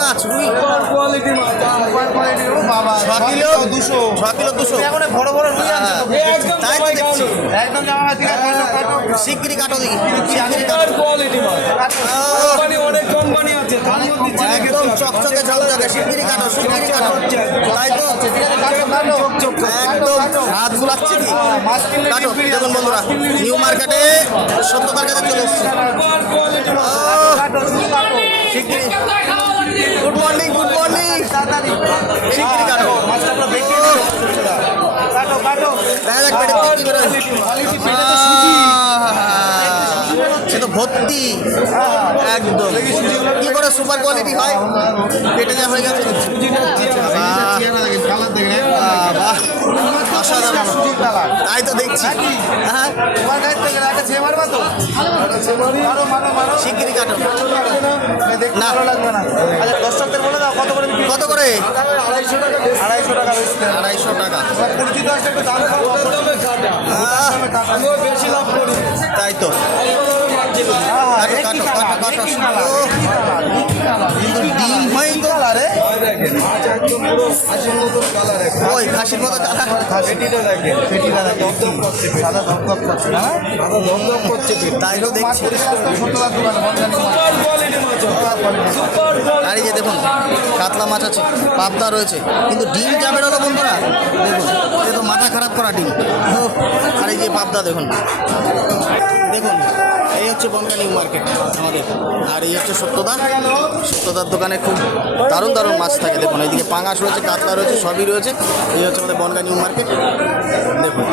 মাছ রুই কোয়ালিটি মাছ বাবা 6 কিলো 200 এখন বড় বড় রুই আছে তো। একদম তাই তো দেখছি একদম জামা ঠিক আছে কাটো শিগগিরি কাটো দেখি সুপার কোয়ালিটি মাছ কোম্পানি অনেক কোম্পানি আছে তার মধ্যে একদম চকচকে ঝকঝকে শিগগিরি কাটো তাই তো একদম হাত গুলাচ্ছে কি কাটো দেখুন বন্ধুরা নিউ মার্কেটে সত্যতার কাছে চলে এসছে সুপার কোয়ালিটি মাছ শিগগিরি গুড মর্নিং শিগগিরি কাটো দেখা যাক পেটে কি করে সে তো ভর্তি একদম কি করে সুপার কোয়ালিটি হয় পেটে যা হয়ে গেছে অসাধারণ তাই তো দেখছি হ্যাঁ শিগগিরি কাটো না আচ্ছা দর্শকদের বলে দাও কত করে কত করে 250 টাকা 250 টাকা পরিচিত আছে একটু দাম কম দামে কাটা আমিও বেশি লাভ করি তাই তো কাটো কিন্তু ডিম হয় তো দেখেন মাছ একদম পুরো খাসির মতন কালার ওই খাসির মতো ফেটিটা দেখেন ফেটিটা দপদপ করছে সাদা দপদপ করছে না আদা দমদম করছে তাই তো দেখছি ছোটলা দোকান বন্ধ সুপার কোয়ালিটি মাছ সুপার আর এই যে দেখুন কাতলা মাছ আছে পাবদা রয়েছে কিন্তু ডিম যাবে হলো বন্ধুরা দেখুন এ তো মাথা খারাপ করা ডিম আর এই যে পাবদা দেখুন এই হচ্ছে বনগা নিউ মার্কেট আমাদের আর এই হচ্ছে সত্যদার দোকানে খুব দারুণ মাছ থাকে দেখুন এইদিকে পাঙাশ রয়েছে কাতলা রয়েছে সবই রয়েছে এই হচ্ছে আমাদের বনগা নিউ মার্কেট দেখুন